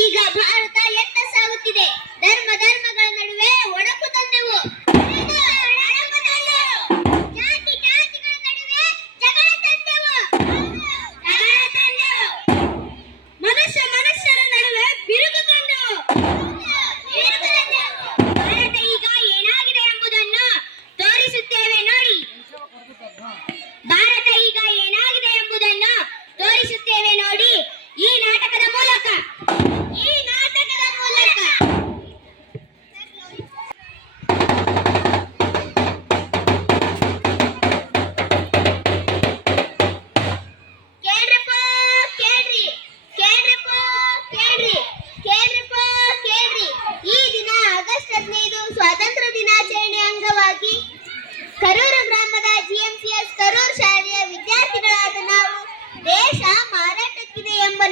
ಈಗ ಭಾರತ ಎತ್ತ ಸಾಗುತ್ತಿದೆ. ಧರ್ಮ ಧರ್ಮಗಳ ನಡುವೆ ಒಡಕು ತಂದೆವು. ಜಾತಿ ಜಾತಿಗಳ ನಡುವೆ ಜಗಳ ತಂದೆವು. ಮನುಷ್ಯ ಮನುಷ್ಯರ ನಡುವೆ ಬಿರುಕು ತಂದೆವು. ಭಾರತ ಈಗ ಏನಾಗಿದೆ ಎಂಬುದನ್ನು ತೋರಿಸುತ್ತೇವೆ ನೋಡಿ. ಭಾರತ ಈಗ ಏನಾಗಿದೆ ಎಂಬುದನ್ನು ತೋರಿಸುತ್ತೇವೆ ನೋಡಿ ಈ ನಾಟಕದ ಮೂಲಕ. ಸ್ವಾತಂತ್ರ್ಯ ದಿನಾಚರಣೆ ಅಂಗವಾಗಿ ಕರೂರು ಗ್ರಾಮದ ಜಿಎಂಸಿಎಸ್ ಕರೂರು ಶಾಲೆಯ ವಿದ್ಯಾರ್ಥಿಗಳಾದ ನಾವು ದೇಶ ಮಾರಾಟಕ್ಕಿದೆ ಎಂಬ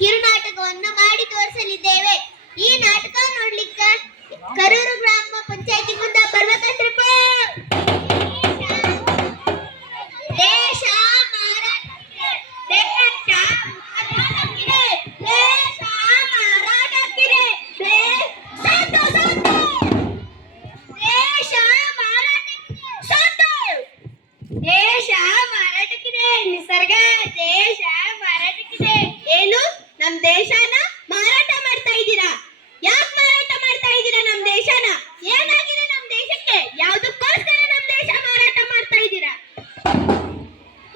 ಕಿರುನಾಟಕವನ್ನು ಮಾಡಿ ತೋರಿಸಲಿದ್ದೇವೆ. ಈ ನಾಟಕ ನೋಡ್ಲಿಕ್ಕೆ ಕರೂರು ಗ್ರಾಮ ಪಂಚಾಯತಿ ಮುಂದೆ ಬರ್ಬೇಕಂತ್ರಿಪ್ಪ. ದೇಶ ಮಾರಾಟಕ್ಕಿದೆ, ದೇಶ ಮಾರಾಟಕ್ಕಿದೆ, ದೇಶ ಮಾರಾಟಕ್ಕಿದೆ, ದೇಶ ಮಾರಾಟಕ್ಕಿದೆ. ನಿಸರ್ಗ ದೇಶ ಮಾರಾಟಕ್ಕಿದೆ. ಏನು ನಮ್ ದೇಶನ ಮಾರಾಟ ಮಾಡ್ತಾ ಇದ್ದೀರಾ? ಯಾಕೆ ಮಾರಾಟ ಮಾಡ್ತಾ ಇದ್ದೀರಾ ನಮ್ ದೇಶನ? ಏನಾಗಿದೆ ನಮ್ ದೇಶಕ್ಕೆ? ಯಾವುದಕ್ಕೋಸ್ಕರ ನಮ್ ದೇಶ ಮಾರಾಟ ಮಾಡ್ತಾ ಇದ್ದೀರಾ?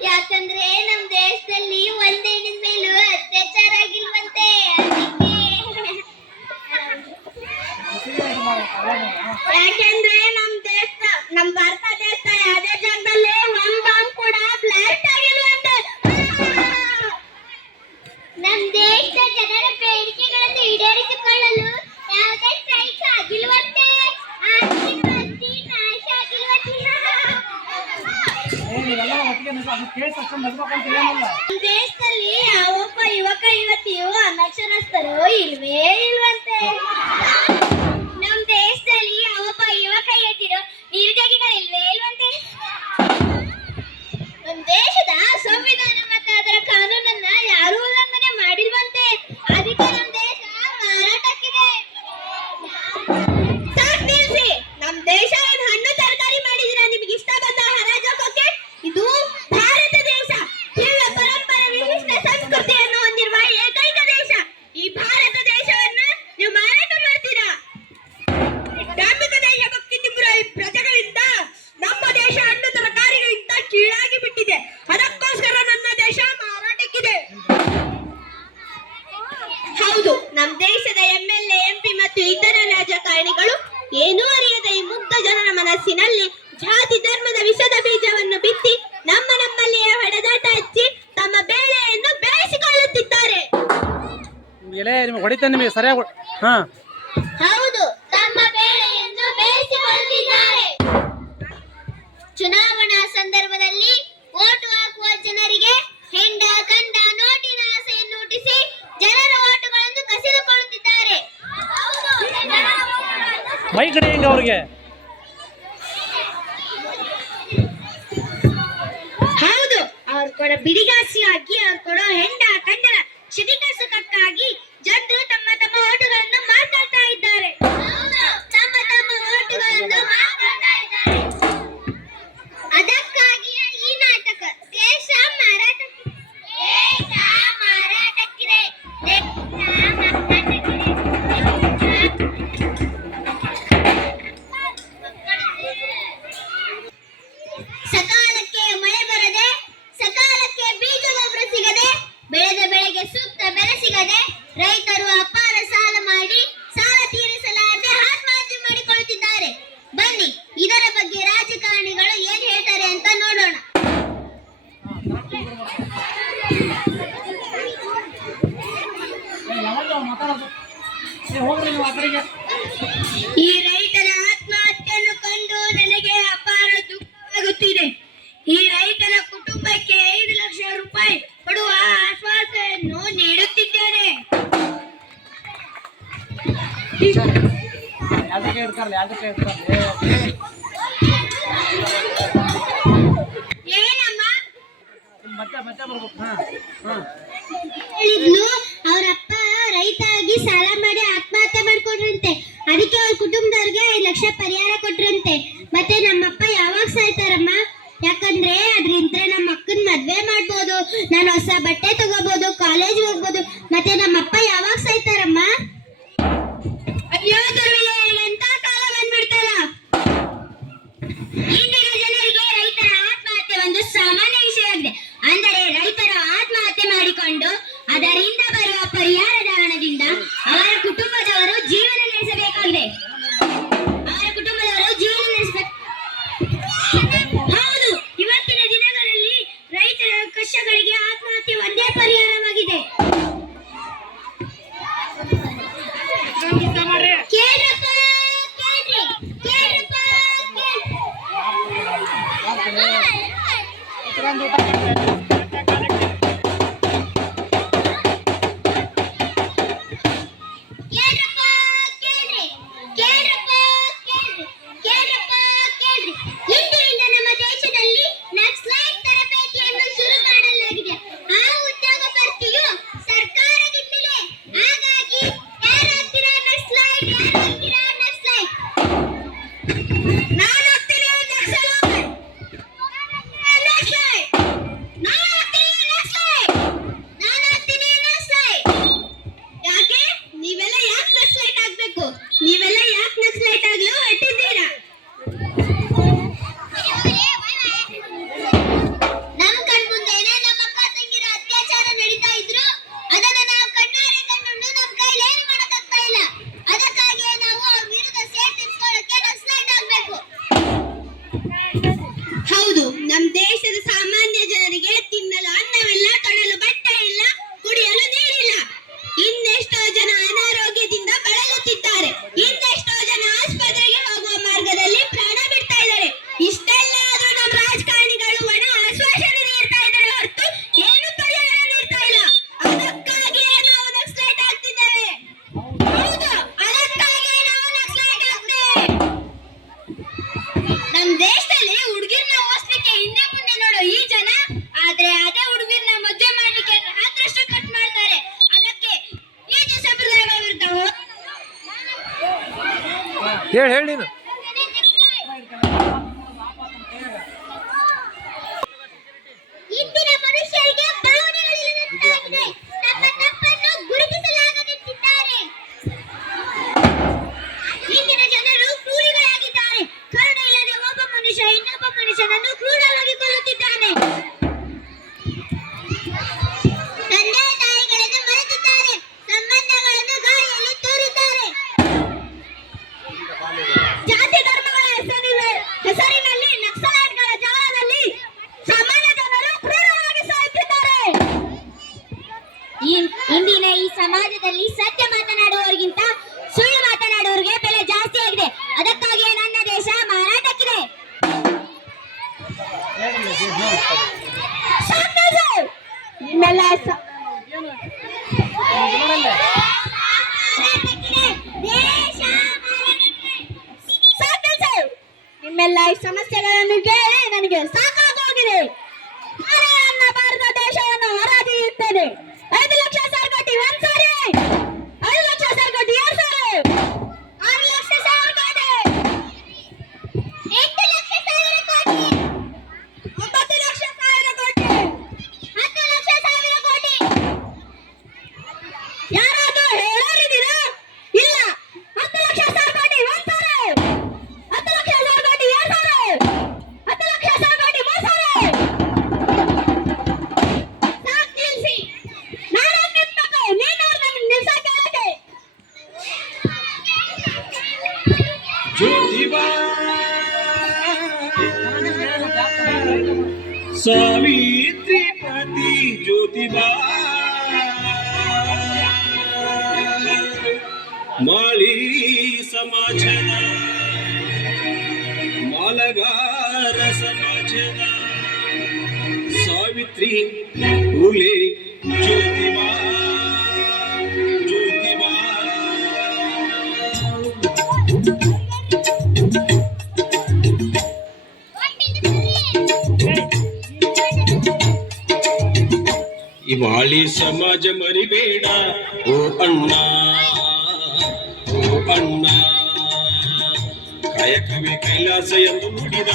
ಯಾಕಂದ್ರೆ ನಮ್ ದೇಶದಲ್ಲಿ ಒಂದ್ ಹೆಣ್ಣಿನ ಮೇಲೂ ಅತ್ಯಾಚಾರ ಆಗಿಲ್ವಂತೆ. ಯಾಕೆಂದ್ರೆ ನಮ್ ಭಾರತ ದೇಶ ಯಾವುದೇ ಜಾಗದಲ್ಲಿ ಒಂದ್ ಬಾಂಬ್ ಕೂಡ ಬ್ಲಾಸ್ಟ್ ಆಗಿಲ್ವಂತೆ. ನಮ್ ದೇಶದ ಜನರ ಬೇಡಿಕೆಗಳನ್ನು ಈಡೇರಿಸಿಕೊಳ್ಳಲು ಯಾವುದೇ ಸ್ಟ್ರೈಕ್ ಆಗಿಲ್ವಂತೆ. ಆರ್ಥಿಕ ನಾಶ ಆಗಿಲ್ವಂತೆ. ನಮ್ ದೇಶದಲ್ಲಿ ಯಾವೊಬ್ಬ ಯುವಕ ಯುವತಿಯು ಅನಕ್ಷರಸ್ಥರು ಇಲ್ವೇ ಇಲ್ವಂತೆ. ನಮ್ ದೇಶದಲ್ಲಿ ಯಾವೊಬ್ಬ ಯುವಕ ಯುವತಿಯರು ನಿರುದ್ಯೋಗಿಗಳಿಲ್ವೇ ಇಲ್ವಂತೆ. ನಮ್ ದೇಶದ ಸಂವಿಧಾನ ಮತ್ತು ಅದರ ಕಾನೂನನ್ನ ಯಾರೂ ಉಲ್ಲಂಘನೆ ಮಾಡಿಲ್ವಂತೆ. ಅದಕ್ಕೆ ನಮ್ ದೇಶ ಮಾರಾಟಕ್ಕಿದೆ. ಸಾಕ್ ನಿಲ್ಸಿ. ನಮ್ ದೇಶ ಏನ್ ಹಣ್ಣು ತರಕಾರಿ ಮಾಡಿದಿರಾ ನಿಮ್ಗೆ ಇಷ್ಟ ಬಂದ ಹರಾಜಾಕೋಕೆ? ಇದು ಭಾರತ ದೇಶ. ದಿವ್ಯ ಪರಂಪರೆ ವಿಶಿಷ್ಟ ಸಂಸ್ಕೃತಿಯನ್ನು ಹೊಂದಿರುವ ಏಕೈಕ ದೇಶ. ಈ ಭಾರತ ದೇಶವನ್ನು ನೀವು ಮಾರಾಟ ಮಾಡ್ತೀರಾ? ಧಾರ್ಮಿಕ ದೇಶಭಕ್ತಿ ನಿಮ್ಮರ ಪ್ರಜೆಗಳಿಂದ ನಮ್ಮ ದೇಶ ಹಣ್ಣು ತರಕಾರಿಗಳಿಂದ ಕೀಳಾಗಿ ಬಿಟ್ಟಿದೆ. ಅದಕ್ಕೋಸ್ಕರ ನನ್ನ ದೇಶ ಮಾರಾಟಕ್ಕಿದೆ. ಹೌದು, ನಮ್ಮ ದೇಶದ ಎಂಎಲ್ಎ, ಎಂಪಿ ಮತ್ತು ಇತರ ರಾಜಕಾರಣಿಗಳು ಏನೂ ಅರಿಯದ ಈ ಮುಗ್ಧ ಜನರ ಮನಸ್ಸಿನಲ್ಲಿ ಜಾತಿ ಧರ್ಮದ ವಿಷದ ಬೀಜವನ್ನು ಬಿತ್ತಿ ನಮ್ಮಲ್ಲಿಯೇ ಹೊಡೆದಾಟ ಹಚ್ಚಿ ತಮ್ಮ ಬೇಳೆಯನ್ನು ಬೇಯಿಸಿಕೊಳ್ಳುತ್ತಿದ್ದಾರೆ. ಹೌದು, ತಮ್ಮ ಬೇಳೆಯನ್ನು ಬೇಯಿಸಿಕೊಳ್ಳುತ್ತಿದ್ದಾರೆ. ಚುನಾವಣಾ ಸಂದರ್ಭದಲ್ಲಿ ಓಟು ಹಾಕುವ ಜನರಿಗೆ ಹೆಂಡ ಗಂಡ ನೋಟಿನ ಆಸೆಯನ್ನು ಹುಟ್ಟಿಸಿ ಜನರ ಓಟುಗಳನ್ನು ಕಸಿದುಕೊಳ್ಳುತ್ತಿದ್ದಾರೆ. ಹೌದು, ಅವ್ರು ಕೊಡೋ ಬಿಡಿಗಾಸಿಯಾಗಿ ಅವ್ರು ಕೊಡೋ ಹೆಂಡ ಗಂಡರ ಈ ರೈತರ ಆತ್ಮಹತ್ಯೆಯನ್ನು ಕಂಡು ನನಗೆ ಅಪಾರ ದುಃಖವಾಗುತ್ತಿದೆ. ಈ ರೈತನ ಕುಟುಂಬಕ್ಕೆ 5 ಲಕ್ಷ ರೂಪಾಯಿ ಕೊಡುವ ಆಶ್ವಾಸನೆಯನ್ನು ನೀಡುತ್ತಿದ್ದೇನೆ. ಏನಮ್ಮ ಹೇಳಿದ್ಲು? ಅವರಪ್ಪ ರೈತ ಆಗಿ ಸಾಲ ಮಾಡಿ ಆತ್ಮಹತ್ಯೆ ಮಾಡ್ಕೊಂಡ್ರಂತೆ. ಅದಕ್ಕೆ ಅವ್ರ ಕುಟುಂಬದವ್ರಿಗೆ 5 ಲಕ್ಷ ಪರಿಹಾರ ಕೊಟ್ರಂತೆ. ಮತ್ತೆ ನಮ್ಮಪ್ಪ ಯಾವಾಗ ಸಾಯ್ತಾರಮ್ಮ? ಯಾಕಂದ್ರೆ ಅದ್ರಿಂದ ನಮ್ಮ ಅಕ್ಕನ ಮದ್ವೆ ಮಾಡ್ಬೋದು, ನಾನು ಹೊಸ ಬಟ್ಟೆ ತಗೋಬಹುದು, ಕಾಲೇಜ್ ಹೋಗ್ಬೋದು. ಮತ್ತೆ ನಮ್ಮಪ್ಪ ಯಾವಾಗ ಸಾಯ್ತಾರಮ್ಮ? ಅಯ್ಯೋ ದುರ್ವಿಲೆ, ಎಂತ ಕಾಲ ಬಂದ್ಬಿಡ್ತಲ್ಲ. ಇಂದಿನ ಜನರಿಗೆ ರೈತರ ಆತ್ಮಹತ್ಯೆ ಒಂದು ಸಾಮಾನ್ಯ ವಿಷಯವಾಗಿದೆ. ಅಂದರೆ ರೈತರು ಆತ್ಮಹತ್ಯೆ ಮಾಡಿಕೊಂಡು ಅದರಿಂದ ಬರುವ ಪರಿಹಾರದ ಹಣದಿಂದ ಅವರ ಕುಟುಂಬದವರು ಜೀವನ ನಡೆಸಬೇಕಾಗಿದೆ. ಹೌದು, ಇವತ್ತಿನ ದಿನಗಳಲ್ಲಿ ರೈತರ ಕಷ್ಟಗಳಿಗೆ ಆತ್ಮಹತ್ಯೆ ಒಂದೇ ಪರಿಹಾರವಾಗಿದೆ. ಕೇಳ್ರಪ್ಪ, ಕೇಳ್ರಿ, ಕೇಳ್ರಪ್ಪ, ಇಂದಿನಿಂದ ನಮ್ಮ ದೇಶದಲ್ಲಿ ನಕ್ಸಲೈಟ್ ತರಬೇತಿಯನ್ನು ಶುರು ಮಾಡಲಾಗಿದೆ. ಆ ಉದ್ಯೋಗ ಭರ್ತಿಯು ಸರ್ಕಾರದಿಂದಲೇ. ಹಾಗಾಗಿ ಯಾರಾಗ್ತೀರಾ ನಕ್ಸಲೈಟ್? ಯಾರಾಗ್ತೀರಾ ನಕ್ಸಲೈಟ್? ನಾನು ಆಗ್ತೀನಿ ನಕ್ಸಲೈಟ್. ನಾನು ಆಗ್ತೀನಿ ನಕ್ಸಲೈಟ್. ನಾನು ಆಗ್ತೀನಿ ನಕ್ಸಲೈಟ್. ಯಾಕೆ? ನೀವೆಲ್ಲ ಯಾಕೆ ನಕ್ಸಲೈಟ್ ಆಗ್ಬೇಕು? ನೀವೆಲ್ಲ ಯಾಕೆ ನಕ್ಸಲೈಟ್ ಆಗ್ಲು ಹೊರಟಿದ್ದೀರಾ? ನಮ್ಮ ಕಣ್ಮುಂದೆನೆ ನಮ್ಮ ಅಕ್ಕ ತಂಗಿರ ಅತ್ಯಾಚಾರ ನಡೀತಾ ಇದ್ರು. ಅದನ್ನ ನಾವು ಕಣ್ಣಾರೆ ಕಂಡು ನಮ್ಮ ಕೈಲೇನು ಮಾಡಕ್ಕಾಗ್ತಾ ಇಲ್ಲ. ಅದಕ್ಕಾಗಿ ನಾವು ಅವ್ರ ವಿರುದ್ಧ ಸೇಡ್ ತೀರ್ಸ್ಕೊಳ್ಳೋಕೆ ನಕ್ಸಲೈಟ್ ಆಗ್ಬೇಕು. ಹೌದು, ನಮ್ಮ ದೇಶದ ಸಾಮಾನ್ಯ ಜನರಿಗೆ ತಿನ್ನಲು ಅನ್ನವಿಲ್ಲ, ತೊಡಲು ಬಟ್ಟೆ ಇಲ್ಲ, ಕುಡಿಯಲು ನೀರಿಲ್ಲ. ಇನ್ನೆಷ್ಟೋ ಜನ ಅನಾರೋಗ್ಯದಿಂದ ಬಳಲುತ್ತಿದ್ದಾರೆ. ಇನ್ನೆಷ್ಟೋ ಜನ ಆಸ್ಪತ್ರೆಗೆ ಹೋಗುವ ಮಾರ್ಗದಲ್ಲಿ ಪ್ರಾಣ ಬಿಡ್ತಾ ಇದ್ದಾರೆ. ಇಷ್ಟೆಲ್ಲ ಆದ್ರೂ ನಮ್ಮ ರಾಜಕಾರಣಿಗಳು ಒಣ ಆಶ್ವಾಸನೆ ನೀಡ್ತಾ ಇದ್ದಾರೆ ಹೊರತು ಏನು ಪರಿಹಾರ ನೀಡ್ತಾ ಇಲ್ಲ. ಅದಕ್ಕಾಗಿಯೇ ನಾವು ನಕ್ಸಲೈಟ್ ಆಗ್ತಿದ್ದೇವೆ. ಹೌದು, ಅದಕ್ಕಾಗಿಯೇ ನಾವು ನಕ್ಸಲೈಟ್ ಆಗ್ತೇವೆ. ನಮ್ಮ ದೇಶದಲ್ಲಿ ಹುಡುಗಿರ್ನ ಓದಿಸ್ಲಿಕ್ಕೆ ಹಿಂದೆ ಮುಂದೆ ನೋಡೋ ಈ ಜನ, ಆದ್ರೆ ಅದೇ ಹುಡುಗಿರ್ನ ಮದುವೆ ಮಾಡ್ಲಿಕ್ಕೆ ರಾತ್ರಿಷ್ಟು ಕಟ್ ಮಾಡ್ತಾರೆ. ಅದಕ್ಕೆ ನೀಚ ಸಂಪ್ರದಾಯಗಳ ವಿರುದ್ಧ ಹೇಳಿ ನೀನು. ಇಂದಿನ ಮನುಷ್ಯರಿಗೆ ಭಾವನೆಗಳಿಲ್ಲದಂತಾಗಿದೆ. ತಮ್ಮ ತಪ್ಪನ್ನು ಗುರುತಿಸಲಾಗದಿದ್ದಾರೆ. ಇಂದಿನ ಜನರು ಕ್ರೂರಿಗಳಾಗಿದ್ದಾರೆ. ಕರುಣೆ ಇಲ್ಲದೆ ಒಬ್ಬ ಮನುಷ್ಯ ಇನ್ನೊಬ್ಬ ಮನುಷ್ಯನನ್ನು ಕ್ರೂರವಾಗಿ ಕೊಲ್ಲುತ್ತಿದ್ದಾನೆ. ತಂದೆ ತಾಯಿಗಳನ್ನು ಮರೆತಿದ್ದಾರೆ. ಸಂಬಂಧಗಳನ್ನು ಗಾಳಿಯಲ್ಲಿ ತೋರಿದ್ದಾರೆ. ಜಾತಿ ಧರ್ಮಗಳ ಹೆಸರಿನಲ್ಲಿ ನಕ್ಸಲೈಟ್ಗಳ ಜಾಲದಲ್ಲಿ ಸಾಮಾನ್ಯ ಜನರು ಕ್ರೂರವಾಗಿ ಸಾಯುತ್ತಿದ್ದಾರೆ. ಇಂದಿನ ಈ ಸಮಾಜದಲ್ಲಿ ಸತ್ಯ ಮಾತನಾಡುವವರಿಗಿಂತ ಸುಳ್ಳು ಮಾತನಾಡುವವರಿಗೆ ಬೆಲೆ ಜಾಸ್ತಿ ಆಗಿದೆ. ಅದಕ್ಕಾಗಿಯೇ ನನ್ನ ದೇಶ ಮಾರಾಟಕ್ಕಿದೆ. ನಿಮ್ಮೆಲ್ಲ ನಿಮ್ಮೆಲ್ಲ ಈ ಸಮಸ್ಯೆಗಳನ್ನು ಕೇಳಿ ನನಗೆ ಸಾಕಾಗೋಗಿದೆ. ನನ್ನ ಭಾರತ ದೇಶವನ್ನು ಹರಾಜಿರುತ್ತೇನೆ. 5 ಲಕ್ಷ ಸರ್ಕೋಟಿ ಒಂದ್ಸಾರಿ, 5 ಲಕ್ಷ ಸರ್ಕೋಟಿ 2 ಸಾರಿ, 6 ಲಕ್ಷ ಸರ್ಕೋಟಿ, 8 ಲಕ್ಷ ಸಾವಿರ ಕೋಟಿ, 9 ಲಕ್ಷ ಸಾವಿರ ಕೋಟಿ, 10 ಲಕ್ಷ ಸಾವಿರ ಕೋಟಿ. ಯಾರಾದ್ರೂ ಹೇಳೋರಿದ್ದೀರಾ? ಇಲ್ಲ. 10 ಲಕ್ಷ ಸರ್ಕೋಟಿ ಒಂದ್ಸಾರಿ, 10 ಲಕ್ಷ ಸರ್ಕೋಟಿ 2 ಸಾರಿ, 10 ಲಕ್ಷ ಸರ್ಕೋಟಿ 3 ಸಾರಿ. ಸಾಕ್ ನಿಲ್ಸಿ. ನಾನೇ ನಿಲ್ಬೇಕು, ನೀನು ನನ್ನ ನಿಲ್ಸಕ್ಕೆ ಹೇಳಕ್ಕೆ. ज्योतिबा सावित्री पति ज्योतिबा ಮಾಳಿ ಸಮಾಜದ ಮಾಲಗಾರ ಸಮಾಜದ ಸಾವಿತ್ರಿ ಫುಲೆ ಜ್ಯೋತಿಬಾ ಜ್ಯೋತಿಬಾ ಈ ಮಾಳಿ ಸಮಾಜ ಮರಿಬೇಡ ಓ ಅಣ್ಣ ಓ ಅಣ್ಣ ಕಾಯಕವೇ ಕೈಲಾಸ ಎಂದು ನುಡಿದ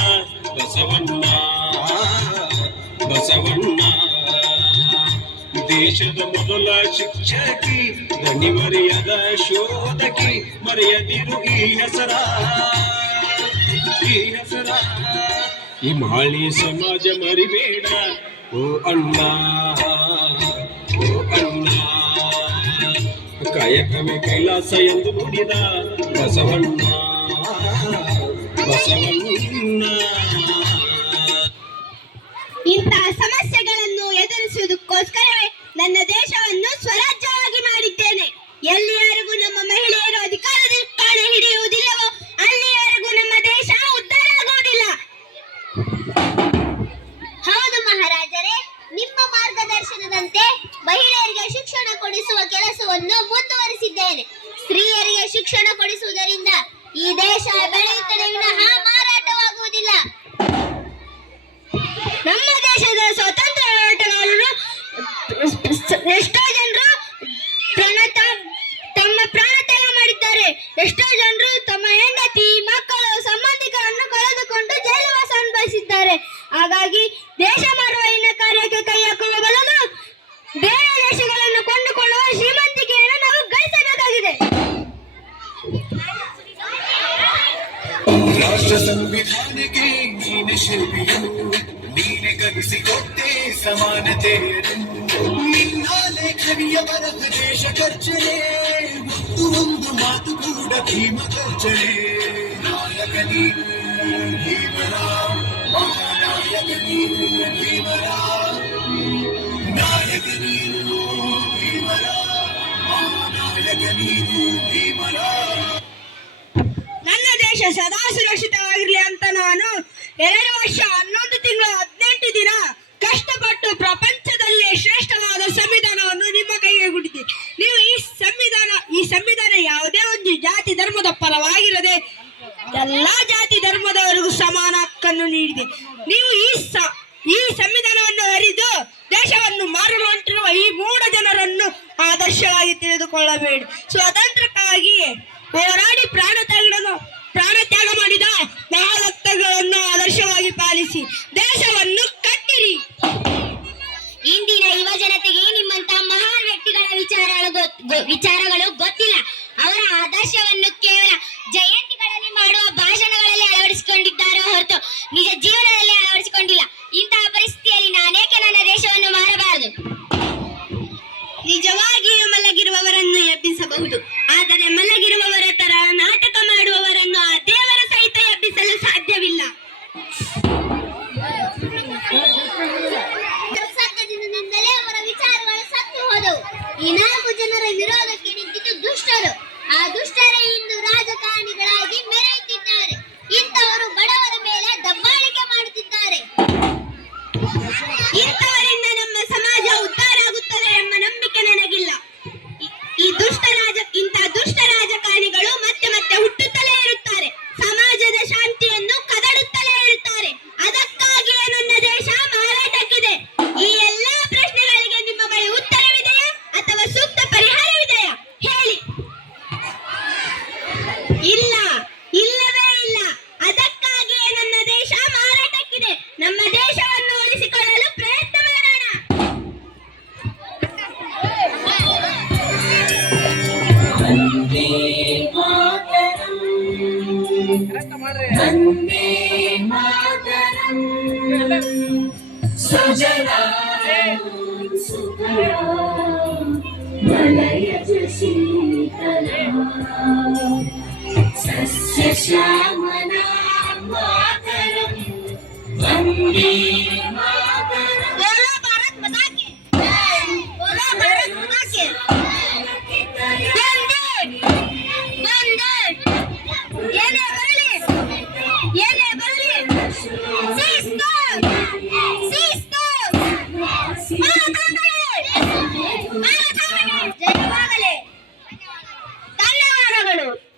ಬಸವಣ್ಣ ಬಸವಣ್ಣ ದೇಶದ ಮೊದಲ ಶಿಕ್ಷಕಿ ದನಿ ಮರೆಯದ ಶೋಧಕಿ ಮರೆಯದಿರು ಈ ಹೆಸರ ಈ ಹೆಸರ ಈ ಮಾಳಿ ಸಮಾಜ ಮರಿಬೇಡ ಓ ಅಣ್ಣ ಓ ಅಣ್ಣ ಕಾಯಕವೇ ಕೈಲಾಸ ಎಂದು ನುಡಿದ ಬಸವಣ್ಣ ಬಸವಣ್ಣ ಇಂತಹ ಸಮಸ್ಯೆಗಳನ್ನು ಎದುರಿಸುವುದಕ್ಕೋಸ್ಕರವೇ ನನ್ನ ದೇಶವನ್ನು ಸ್ವರಾಜ್ಯವಾಗಿ ಮಾಡಿದ್ದೇನೆ. ಎಲ್ಲಿಯವರೆಗೂ ನಮ್ಮ ಮಹಿಳೆಯರು ಅಧಿಕಾರದ ಕಾಣೆ ಹಿಡಿಯುವುದಿಲ್ಲವೋ ಅಲ್ಲಿಯವರೆಗೂ ನಮ್ಮ ದೇಶ ಉದ್ಧಾರ ಆಗುವುದಿಲ್ಲ. ಹೌದು ಮಹಾರಾಜರೇ, ನಿಮ್ಮ ಮಾರ್ಗದರ್ಶನದಂತೆ ಮಹಿಳೆಯರಿಗೆ ಶಿಕ್ಷಣ ಕೊಡಿಸುವ ಕೆಲಸವನ್ನು ಮುಂದುವರಿಸಿದ್ದೇನೆ. ಸ್ತ್ರೀಯರಿಗೆ ಶಿಕ್ಷಣ ಕೊಡಿಸುವುದರಿಂದ ಈ ದೇಶ ಬೆಳೆಯುತ್ತದೆ ವಿನಃ ಮಾರಾಟವಾಗುವುದಿಲ್ಲ. ನಮ್ಮ ದೇಶದ ಸ್ವಾತಂತ್ರ್ಯ ಹೋರಾಟಗಾರರು ಎಷ್ಟೋ ಜನರು ತಮ್ಮ ಪ್ರಾಣ ತ್ಯಾಗ ಮಾಡಿದ್ದಾರೆ. ಎಷ್ಟೋ ಜನರು ತಮ್ಮ ಹೆಂಡತಿ ಮಕ್ಕಳು ಸಂಬಂಧಿಕರನ್ನು ಕಳೆದುಕೊಂಡು ಜೈಲುವಾಸ ಅನುಭವಿಸಿದ್ದಾರೆ. ಹಾಗಾಗಿ ದೇಶ ಮಾರುವ ಇನ್ನ ಕಾರ್ಯಕ್ಕೆ ಕೈ ಹಾಕುವ ಬದಲು ಬೇರೆ ದೇಶಗಳನ್ನು ಕೊಂಡುಕೊಳ್ಳುವ ಶ್ರೀಮಂತಿಕೆಯನ್ನು ನಾವು ಗಳಿಸಬೇಕಾಗಿದೆ. ರಾಷ್ಟ್ರ ಸಂವಿಧಾನಕ್ಕೆ ನೀನೆ ಶಿಲ್ಪಿಯನು, ನೀನೆ ಕಲಿಸಿಕೊಟ್ಟೆ ಸಮಾನತೆಯನ್ನು. ನಿನ್ನ ಲೇಖನಿಯ ಬರಹ ದೇಶ ಖರ್ಚನೆ, ಒಂದು ಮಾತು ಕೂಡ ಭೀಮ ಖರ್ಚನೆ. ನಾಯಕ ನೀನು ಭೀಮರ, ಮಹಾನಾಯಕ ನೀನು ಭೀಮರ, ನಾಯಕ ನೀನು ಭೀಮರ, ಮಹಾನಾಯಕ ನೀನು ಭೀಮರ. ನನ್ನ ದೇಶ ಸದಾ ಸುರಕ್ಷಿತವಾಗಿರಲಿ ಅಂತ ನಾನು 2 ವರ್ಷ 11 ತಿಂಗಳು 18 ದಿನ ಕಷ್ಟಪಟ್ಟು ಪ್ರಪಂಚದಲ್ಲೇ ಶ್ರೇಷ್ಠವಾದ ಸಂವಿಧಾನವನ್ನು ನಿಮ್ಮ ಕೈಗೆ ಕೊಟ್ಟಿದ್ದೆ. ನೀವು ಈ ಸಂವಿಧಾನ ಯಾವುದೇ ಒಂದು ಜಾತಿ ಧರ್ಮದ ಪರವಾಗಿರದೆ ಎಲ್ಲಾ ಜಾತಿ ಧರ್ಮದವರಿಗೂ ಸಮಾನ ಹಕ್ಕನ್ನು ನೀಡಿದೆ. ನೀವು ಈ ಸಂವಿಧಾನವನ್ನು ಅರಿದು ದೇಶವನ್ನು ಮಾರಲು ಹೊಂಟಿರುವ ಈ ಮೂಢ ಜನರನ್ನು ಆದರ್ಶವಾಗಿ ತಿಳಿದುಕೊಳ್ಳಬೇಡಿ. ಸ್ವಾತಂತ್ರ್ಯಕ್ಕಾಗಿ ಹೋರಾಡಿ ಪ್ರಾಣ ತ್ಯಾಗ ಮಾಡಿದ ಮಹಾಭಕ್ತಗಳನ್ನು ಆದರ್ಶವಾಗಿ ಪಾಲಿಸಿ ದೇಶವನ್ನು ಕಟ್ಟಿರಿ. ಇಂದಿನ ಯುವ ಜನತೆಗೆ ನಿಮ್ಮಂತಹ ಮಹಾನ್ ವ್ಯಕ್ತಿಗಳ ವಿಚಾರಗಳು ಗೊತ್ತಿಲ್ಲ. ಅವರ ಆದರ್ಶವನ್ನು ಕೇವಲ ಜಯಂತಿಗಳಲ್ಲಿ ಮಾಡುವ ಭಾಷಣಗಳಲ್ಲಿ ಅಳವಡಿಸಿಕೊಂಡಿದ್ದಾರೆ ಹೊರತು ನಿಜ ಜೀವನದಲ್ಲಿ ಅಳವಡಿಸಿಕೊಂಡಿಲ್ಲ. ಇಂತಹ ಪರಿಸ್ಥಿತಿಯಲ್ಲಿ ನಾನೇಕೆ ನನ್ನ ದೇಶವನ್ನು ಮಾರಬಾರದು? ನಿಜವಾಗಿಯೂ ಮಲಗಿರುವವರನ್ನು ಎಬ್ಬಿಸಬಹುದು, ಆದರೆ ಮಲಗಿರುವವರ ತರ ನಾಟಕ ಮಾಡುವವರನ್ನು ಆ ದೇವರ ಸಹಿತ ಎಬ್ಬಿಸಲು ಸಾಧ್ಯವಿಲ್ಲ. ಸತ್ತದಿಂದಲೇ ಅವರ ವಿಚಾರಗಳು ಸತ್ತು ಹೋದವು. ಈ 4 ಜನರ ವಿರೋಧಕ್ಕೆ ನಿಂತಿದ್ದು ದುಷ್ಟರು. ಆ ದುಷ್ಟರೇ ಇಂದು ರಾಜಕಾರಣಿಗಳಾಗಿ ಮೆರೆಯುತ್ತಿದ್ದಾರೆ. ಇಂಥವರು ಬಡವರ ಮೇಲೆ ದಬ್ಬಾಳಿಕೆ ಮಾಡುತ್ತಿದ್ದಾರೆ. ಇಂಥವರಿಂದ ನಮ್ಮ ಸಮಾಜ ಉದ್ಧಾರ ಆಗುತ್ತದೆ ಎಂಬ ನಂಬಿಕೆ ನನಗಿಲ್ಲ. ಇಂಥ ದುಷ್ಟ ರಾಜಕಾರಣಿಗಳು ಮತ್ತೆ ಮತ್ತೆ ಹುಟ್ಟುತ್ತಲೇ ಇರುತ್ತಾರೆ. ಸಮಾಜದ ಶಾಂತಿಯನ್ನು ಕದಡುತ್ತಲೇ ಇರುತ್ತಾರೆ. ಅದಕ್ಕಾಗಿಯೇ ನನ್ನ ದೇಶ ಮಾರಾಟಕ್ಕಿದೆ. ಈ ಎಲ್ಲಾ ಪ್ರಶ್ನೆಗಳಿಗೆ ನಿಮ್ಮ ಬಳಿ ಉತ್ತರವಿದೆಯಾ ಅಥವಾ ಸೂಕ್ತ ಪರಿಹಾರವಿದೆಯಾ? ಹೇಳಿ. ಇಲ್ಲ, ಇಲ್ಲವೇ ಇಲ್ಲ. ಅದಕ್ಕಾಗಿಯೇ ನನ್ನ ದೇಶ ಮಾರಾಟಕ್ಕಿದೆ. ನಮ್ಮ ದೇಶವನ್ನು ಉಳಿಸಿಕೊಳ್ಳಲು ಪ್ರಯತ್ನ ಮಾಡೋಣ. ವಂದೇ ಮಾತರಂ, ವಂದೇ ಮಾತರಂ. ಸುಜಲಾಂ ಸುಫಲಾಂ ಮಲಯಜ ಶೀತಲಾಂ ಸಸ್ಯ ಶ್ಯಾಮಲಾಂ ಮಾತರಂ. ವಂದೇ ಮಾತರಂ. बोलो भारत माता की जय. बोलो भारत माता की जय. ಮಂಗಳೂರು.